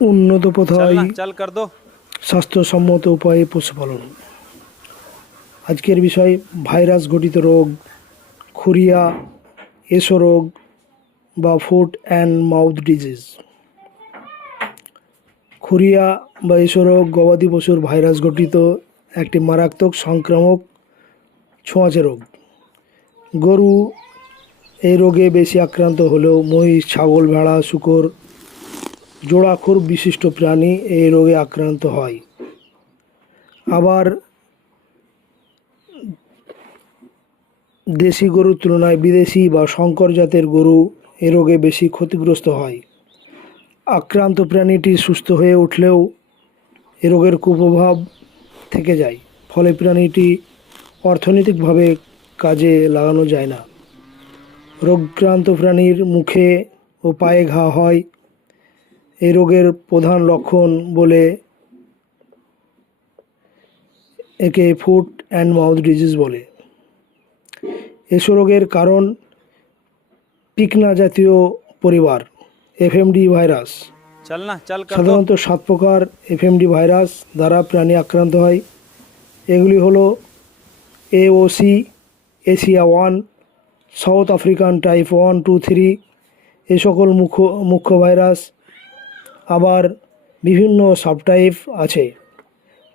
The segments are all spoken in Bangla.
উন্নত পথায় चल कर दो। স্বাস্থ্যসম্মত উপায়ে পশুপালন। আজকের বিষয় ভাইরাস ঘটিত রোগ, খুরিয়া, এসো রোগ বা ফুট অ্যান্ড মাউথ ডিজিজ। খুরিয়া বা এসো রোগ গবাদি পশুর ভাইরাস ঘটিত একটি মারাত্মক সংক্রামক ছোঁয়াচে রোগ। গরু এই রোগে বেশি আক্রান্ত হলেও মহিষ, ছাগল, ভেড়া, শূকর, জোড়াখুর বিশিষ্ট প্রাণী এই রোগে আক্রান্ত হয়। আবার দেশি গরুর তুলনায় বিদেশি বা সংকর জাতের গরু এ রোগে বেশি ক্ষতিগ্রস্ত হয়। আক্রান্ত প্রাণীটি সুস্থ হয়ে উঠলেও এ রোগের কুপ্রভাব থেকে যায়, ফলে প্রাণীটি অর্থনৈতিকভাবে কাজে লাগানো যায় না। রোগক্রান্ত প্রাণীর মুখে ও পায়ে ঘা হয়। এই রোগের প্রধান লক্ষণ বলে একে ফুট অ্যান্ড মাউথ ডিজিজ বলে। এসো রোগের কারণ পিকনা জাতীয় পরিবার এফএমডি ভাইরাস। चल कर दो। সাধারণত 7 প্রকার এফএমডি ভাইরাস দ্বারা প্রাণী আক্রান্ত হয়। এগুলি হলো AOC, Asia 1, south African type 1, 2, 3 এ সকল মুখ্য ভাইরাস। আবার বিভিন্ন সাবটাইপ আছে,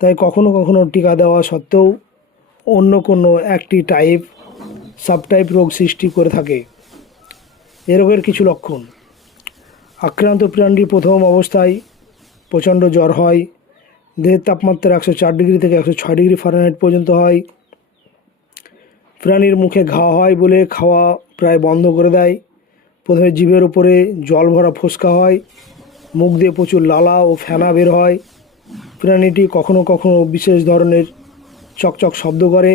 তাই কখনো কখনো টিকা দেওয়া সত্ত্বেও অন্য কোনো একটি সাবটাইপ রোগ সৃষ্টি করে থাকে। এ রোগের কিছু লক্ষণ: আক্রান্ত প্রাণীর প্রথম অবস্থায় প্রচণ্ড জ্বর হয়, দেহের তাপমাত্রা 104 ডিগ্রি থেকে 106 ডিগ্রি ফারেনহাইট পর্যন্ত হয়। প্রাণীর মুখে ঘা হয় বলে খাওয়া প্রায় বন্ধ করে দেয়। প্রথমে জিভের উপরে জল ভরা ফোসকা হয়, মুখ দিয়ে প্রচুর লালা ও ফেনা বের হয়। প্রাণীটি কখনো কখনো বিশেষ ধরনের চকচক শব্দ করে।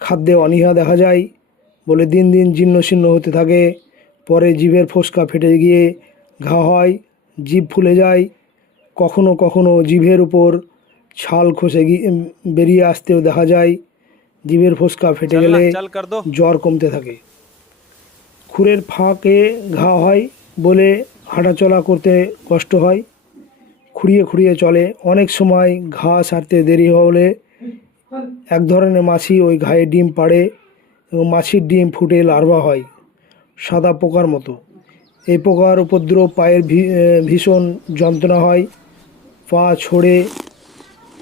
খাদ্যে অনীহা দেখা যায় বলে দিন দিন জীর্ণশীর্ণ হতে থাকে। পরে জিভের ফোসকা ফেটে গিয়ে ঘা হয়, জিভ ফুলে যায়। কখনো কখনো জিভের উপর ছাল খসে গিয়ে বেরিয়ে আসতেও দেখা যায়। জিভের ফোসকা ফেটে গেলে चल कर दो। জ্বর কমতে থাকে। খুরের ফাঁকে ঘা হয় বলে হাঁটাচলা করতে কষ্ট হয়, খুঁড়িয়ে খুঁড়িয়ে চলে। অনেক সময় ঘা সারতে দেরি হলে এক ধরনের মাছি ওই ঘায়ে ডিম পাড়ে এবং মাছির ডিম ফুটে লার্ভা হয়, সাদা পোকার মতো। এই পোকার উপদ্রব পায়ের ভীষণ যন্ত্রণা হয়, পা ছড়ে,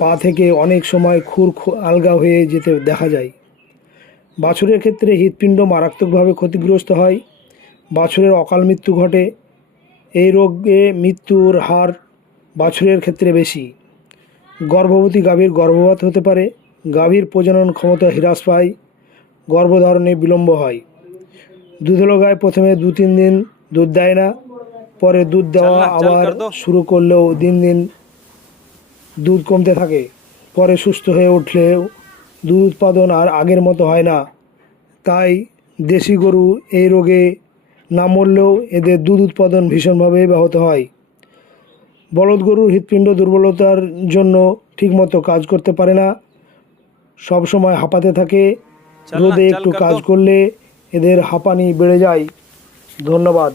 পা থেকে অনেক সময় খুর আলগা হয়ে যেতে দেখা যায়। বাছুরের ক্ষেত্রে হৃৎপিণ্ড মারাত্মকভাবে ক্ষতিগ্রস্ত হয়, বাছুরের অকাল মৃত্যু ঘটে। এই রোগে মৃত্যুর হার বাছুরের ক্ষেত্রে বেশি। গর্ভবতী গাভীর গর্ভপাত হতে পারে, গাভীর প্রজনন ক্ষমতা হ্রাস পায়, গর্ভধারণে বিলম্ব হয়। দুধালো গায়ে প্রথমে 2-3 দিন দুধ দেয় না, পরে দুধ দেওয়া चल আবার कर दो। শুরু করলেও দিন দিন দুধ কমতে থাকে। পরে সুস্থ হয়ে উঠলেও দুধ উৎপাদন আর আগের মতো হয় না। তাই দেশি গরু এই রোগে না মরলেও এদের দুধ উৎপাদন ভীষণভাবে ব্যাহত হয়। বলদ গরুর হৃৎপিণ্ড দুর্বলতার জন্য ঠিকমতো কাজ করতে পারে না, সব সময় হাঁপাতে থাকে। রোদে चल একটু कर কাজ दो। করলে এদের হাঁপানি বেড়ে যায়। ধন্যবাদ।